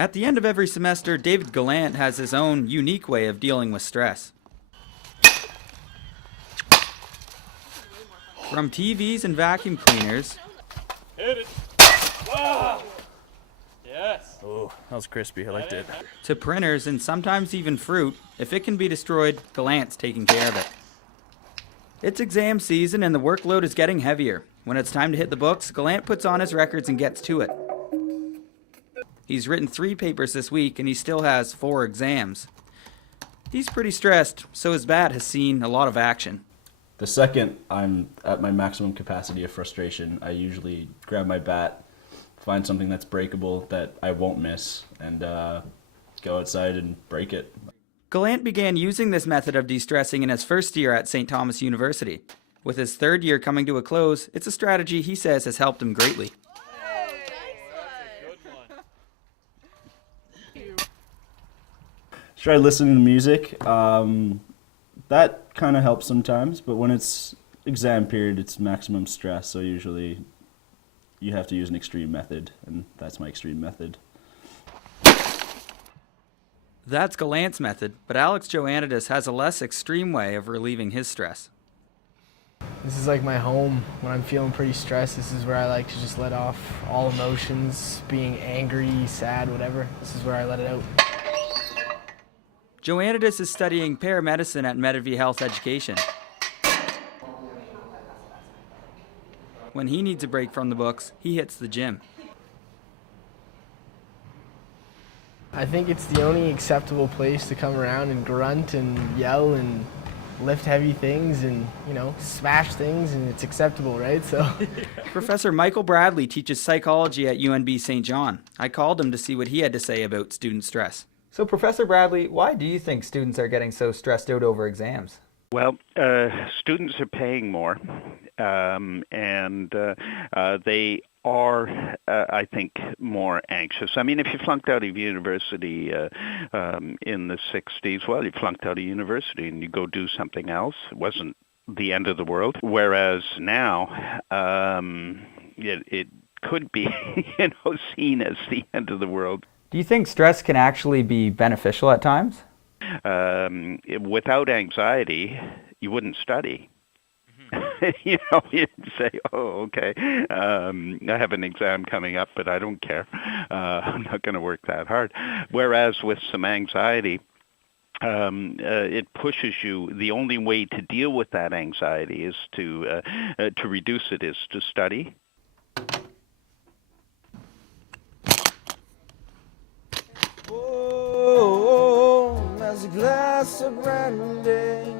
At the end of every semester, David Gallant has his own unique way of dealing with stress. From TVs and vacuum cleaners, hit it. Ah! Yes. Oh, that was crispy. I liked it. to printers and sometimes even fruit, if it can be destroyed, Gallant's taking care of it. It's exam season and the workload is getting heavier. When it's time to hit the books, Gallant puts on his records and gets to it. He's written 3 papers this week and he still has 4 exams. He's pretty stressed, so his bat has seen a lot of action. The second I'm at my maximum capacity of frustration, I usually grab my bat, find something that's breakable that I won't miss, and go outside and break it. Gallant began using this method of de-stressing in his first year at St. Thomas University. With his 3rd year coming to a close, it's a strategy he says has helped him greatly. Try listening to music. That kind of helps sometimes, but when it's exam period, it's maximum stress, so usually you have to use an extreme method, and that's my extreme method. That's Gallant's method, but Alex Joannidis has a less extreme way of relieving his stress. This is like my home. When I'm feeling pretty stressed, this is where I like to just let off all emotions, being angry, sad, whatever. This is where I let it out. Joannidis is studying paramedicine at Medivie Health Education. When he needs a break from the books, he hits the gym. I think it's the only acceptable place to come around and grunt and yell and lift heavy things and, you know, smash things, and it's acceptable, right? So. Professor Michael Bradley teaches psychology at UNB St. John. I called him to see what he had to say about student stress. So, Professor Bradley, why do you think students are getting so stressed out over exams? Well, students are paying more, and they are, I think, more anxious. I mean, if you flunked out of university in the 60s, well, you flunked out of university and you go do something else. It wasn't the end of the world. Whereas now, it could be, seen as the end of the world. Do you think stress can actually be beneficial at times? Without anxiety, you wouldn't study. You'd say, oh, okay, I have an exam coming up, but I don't care. I'm not going to work that hard. Whereas with some anxiety, it pushes you. The only way to deal with that anxiety is to reduce it is to study. A glass of brandy,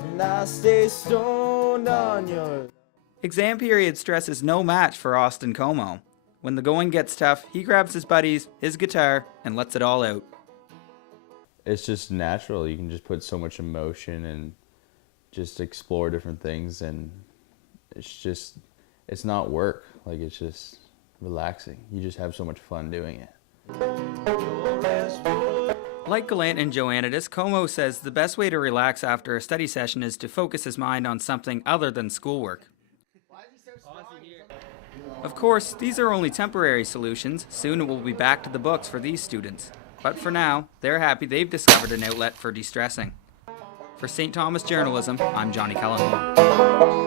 and I stay stoned on your... Exam period stress is no match for Austin Como. When the going gets tough, he grabs his buddies, his guitar, and lets it all out. It's just natural. You can just put so much emotion and just explore different things, and it's not work. Like, it's just relaxing. You just have so much fun doing it. Like Gallant and Joannidis, Como says the best way to relax after a study session is to focus his mind on something other than schoolwork. Of course, these are only temporary solutions. Soon it will be back to the books for these students. But for now, they're happy they've discovered an outlet for de-stressing. For St. Thomas Journalism, I'm Johnny Cullenmore.